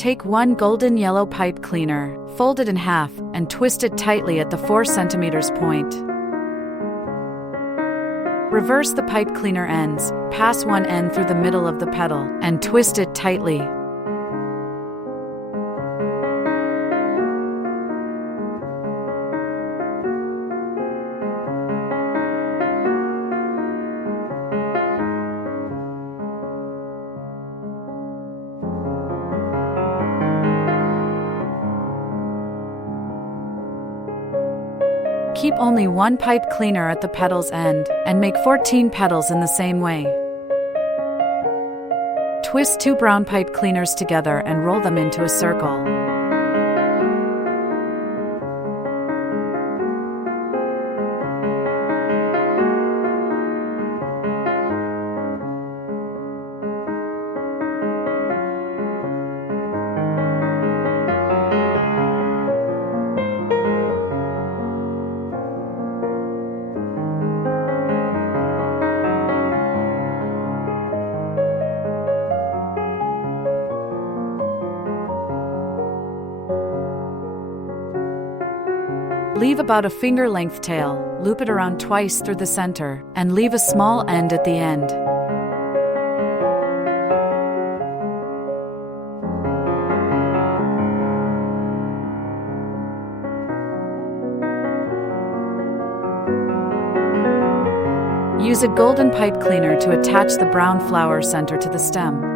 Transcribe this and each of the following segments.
Take one golden yellow pipe cleaner, fold it in half, and twist it tightly at the 4 cm point. Reverse the pipe cleaner ends, pass one end through the middle of the petal, and twist it tightly. Keep only one pipe cleaner at the petal's end, and make 14 petals in the same way. Twist 2 brown pipe cleaners together and roll them into a circle. Leave about a finger-length tail, loop it around twice through the center, and leave a small end at the end. Use a golden pipe cleaner to attach the brown flower center to the stem.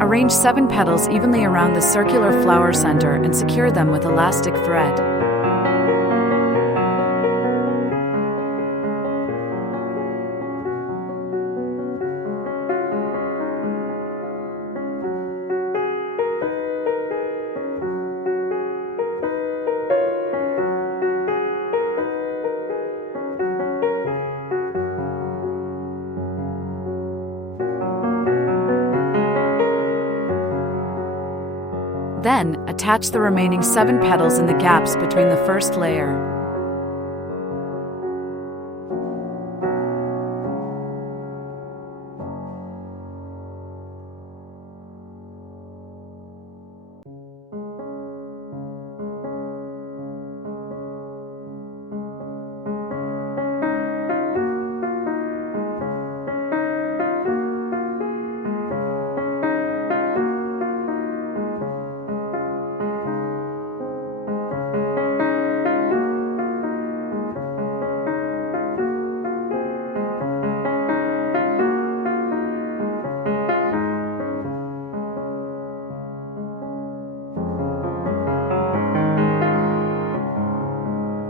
Arrange 7 petals evenly around the circular flower center and secure them with elastic thread. Then, attach the remaining 7 petals in the gaps between the first layer.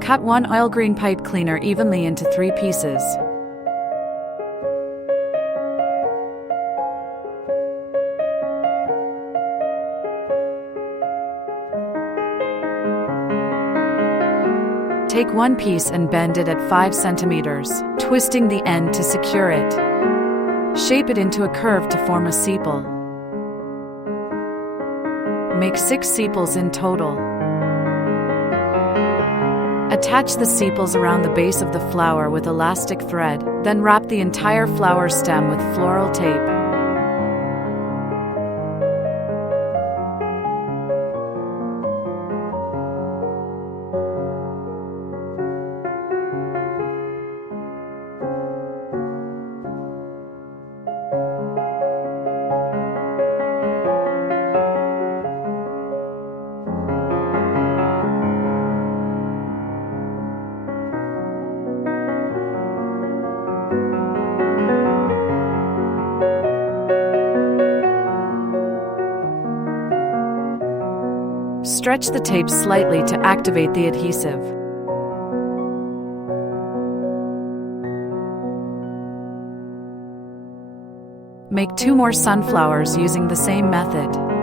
Cut 1 oil green pipe cleaner evenly into 3 pieces. Take one piece and bend it at 5 centimeters, twisting the end to secure it. Shape it into a curve to form a sepal. Make 6 sepals in total. Attach the sepals around the base of the flower with elastic thread, then wrap the entire flower stem with floral tape. Stretch the tape slightly to activate the adhesive. Make 2 more sunflowers using the same method.